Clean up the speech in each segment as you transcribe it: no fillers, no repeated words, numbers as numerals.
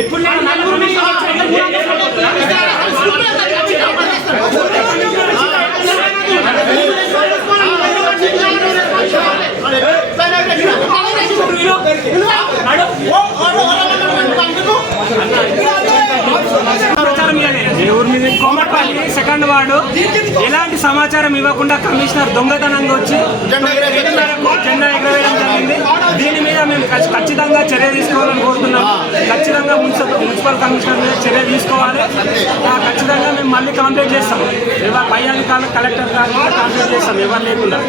ఇప్పుడు నేను నలుగురు కోమట్పల్లి సెకండ్ వార్డు ఎలాంటి సమాచారం ఇవ్వకుండా కమిషనర్ దొంగతనంగా వచ్చి జెండా ఎగరవేయడం జరిగింది. దీని మీద మేము ఖచ్చితంగా చర్య తీసుకోవాలని కోరుతున్నాము. ఖచ్చితంగా మున్సిపల్ కమిషనర్ మీద చర్య తీసుకోవాలి. ఖచ్చితంగా మేము మళ్ళీ కంప్లైంట్ చేస్తాం. పై అధికారులు కలెక్టర్ గారు కంప్లైంట్ చేస్తాం ఎవరు లేకుండా.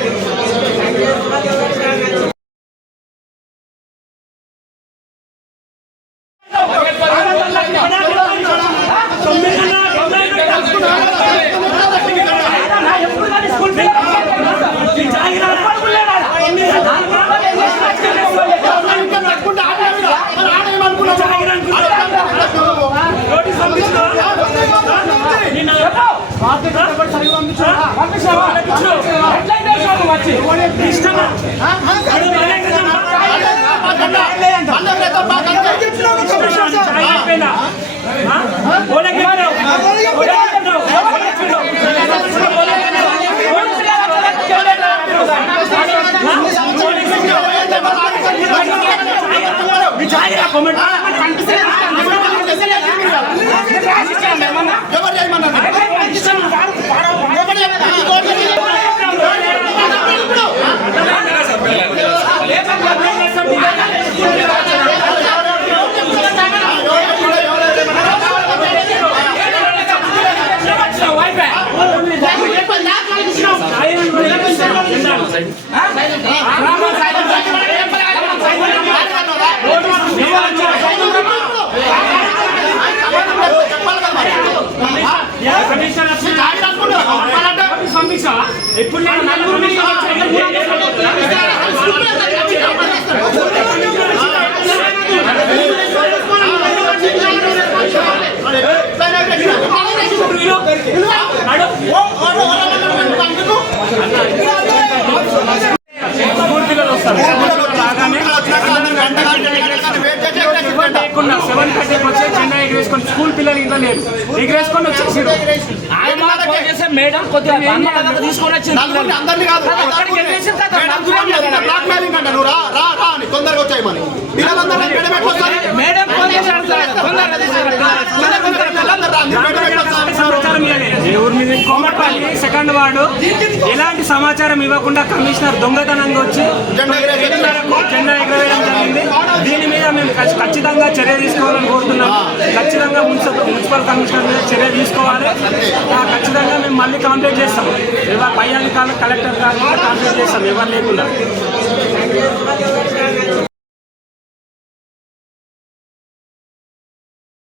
ఇప్పుడు నేను నలుగురు స్కూల్ పిల్లలు ఇంట్లో లేదు ఎగరేసుకొని వచ్చేసారు. మేడం కొద్దిగా తీసుకొని వచ్చింది తొందరగా వచ్చాయి కోమట్పల్లి సెకండ్ వార్డు ఎలాంటి సమాచారం ఇవ్వకుండా కమిషనర్ దొంగతనంగా వచ్చి జెండా ఎగరవేయడం జరిగింది. దీని మీద మేము ఖచ్చితంగా చర్య తీసుకోవాలని కోరుతున్నాము. ఖచ్చితంగా మున్సిపల్ కమిషనర్ మీద చర్య తీసుకోవాలి. ఖచ్చితంగా మేము మళ్ళీ కంప్లైంట్ చేస్తాం. పై అధికారులు కలెక్టర్ గారు కంప్లైంట్ చేస్తాం ఎవరు లేకుండా.